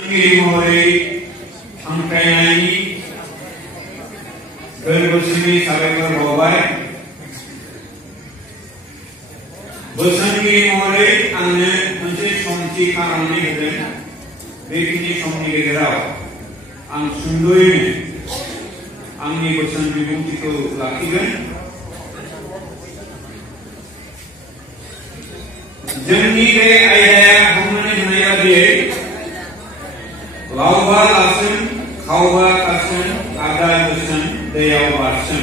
महरै हांख्रायनायनि गोरबोसिनि साबायखर बावबाय। बोसोनगिरि महरै आंनो मोनसे सम थि खालामनानै होदों। बेखिनि समनि गेजेराव आं सुंद'यैनो आंनि बोसोन बिबुंथिखौ लाखिगोन। जोंनि बे आयदाया बुंनानै होनाय बादियै लावबा लासोन खावबा खासोन आदा बोसोन दैयाव बारसोन।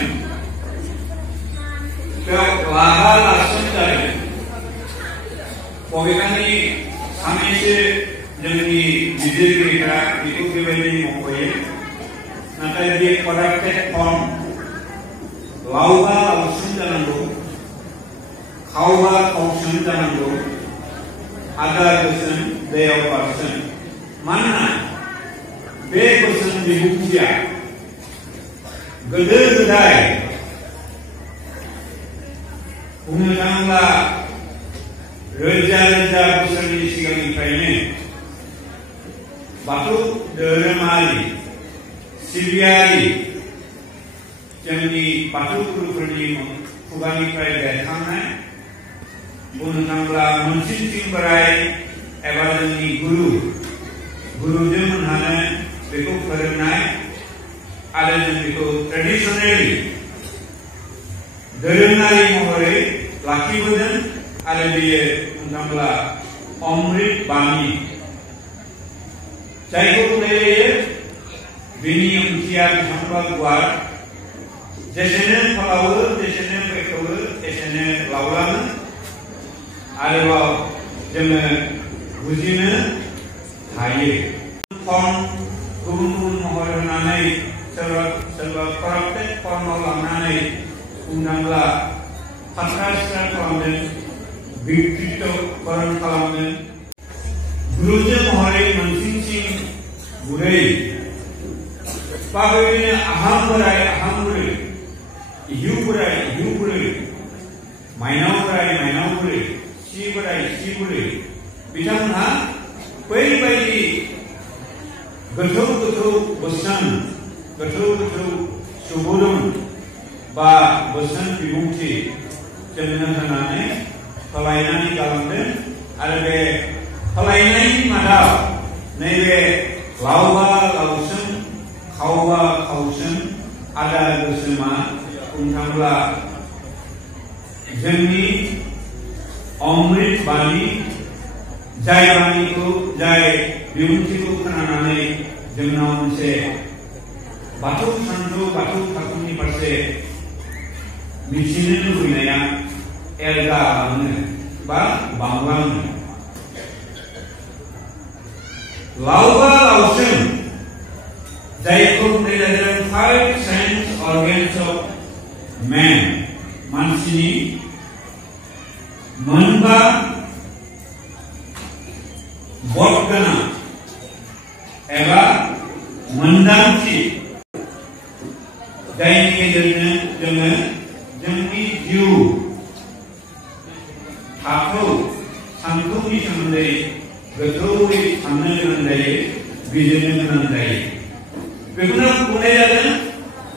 लाहा लासोन जादों। बबेखानि सानैसो जोंनि बिजिरगिरिफोरा बेखौ बेबायदि मख'यो, नाथाय बे करेक्टेड फर्म लावबा लावसोन जानांगौ, खावबा खावसोन जानांगौ, आदा बोसोन दैयाव बारसोन। मानोना बे बोसोन बिबुंथिया गोदो गोदाय बुंनो थाङोब्ला रोजा रोजा बोसोरनि सिगांनिफ्रायनो बाथौ धोरोमारि सिबियारि जोंनि बाथौ गुरुफोरनि खुगानिफ्राय बेरखांनाय, बुंनो थाङोब्ला मोनसिंसिं बोराय एबा जोंनि गुरुजों मोनहानो बेखौ फोरोंनाय आरो जों बेखौ ट्रेडिशनेली दोरोङारि महरै लाखिबोदों आरो बेयो बुंनो थाङोब्ला अमृत बाणी जायखौ बुंनाय जायो। बेनि ओंथिया बेसेबांबा गुवार, जेसेनो फलावो जेसेनो बेखेवो एसेनो लावलाङो। आरोबाव जोङो बुजिनो हायो। गुबुन गुबुन महर होनानै सोरबा करेक्टेड फर्माव लांनानै बुंनांब्ला फात्रा सिथा खालामदों, बिकृतकरण खालामदों। गुरुजों महरै मोनसिंसिं बुरै बा बेबायदिनो आहाम बोराय आहाम बुरै, इहु बोराय इहु बुरै, माइनाव बोराय माइनाव बुरै, सि बोराय सि बुरै, बिथांमोनहा बैबायदि गोथौ गोथौ बोसोन, गोथौ गोथौ सुबुरुन बा बोसोन बिबुंथि जोंनो होनानै सोलायनानै गालांदों। आरो बे सोलायनायनि मादाव नैबे लावबा लावसोन खावबा खावसोन आदा बोसोना बुंनो थाङोब्ला जोंनि अमृत बाणी, जाय बाणीखौ जाय बिबुंथिखौ खोनानानै जोंनाव मोनसे बाथौ सानथौ बाथौ थाखोनि फारसे मिथिनो लुबैनाया एरगालाङो बा बांलाङो। लावबा लावसोन जायखौ बुंनाय जादों फाइभ सेन्स अर्गेन्स अफ मेन, मानसिनि मोनबा बद गोनां एबा मोनदांथि, जायनि गेजेरजों जोङो जोंनि जिउ थाखो सानथौनि सोमोन्दै गोथौयै साननो गोनां जायो, बिजिरनो गोनां जायो। बेखौनो बुंनाय जादों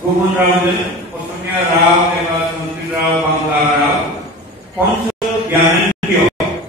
गुबुन रावजों असमिया राव एबा संस्कृत राव, बांला राव,